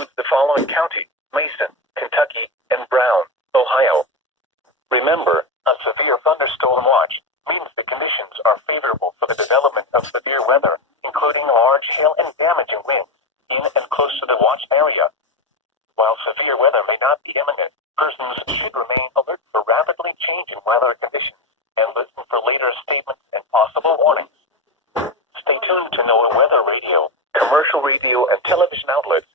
includes the following county: Mason, Kentucky, and Brown, Ohio. Remember, a severe thunderstorm watch means the conditions are favorable for the development of severe weather, including large hail and damaging winds, in and close to the watch area. While severe weather may not be imminent, persons should remain alert for rapidly changing weather conditions and listen for later statements and possible warnings. Stay tuned to NOAA Weather Radio, commercial radio, and television outlets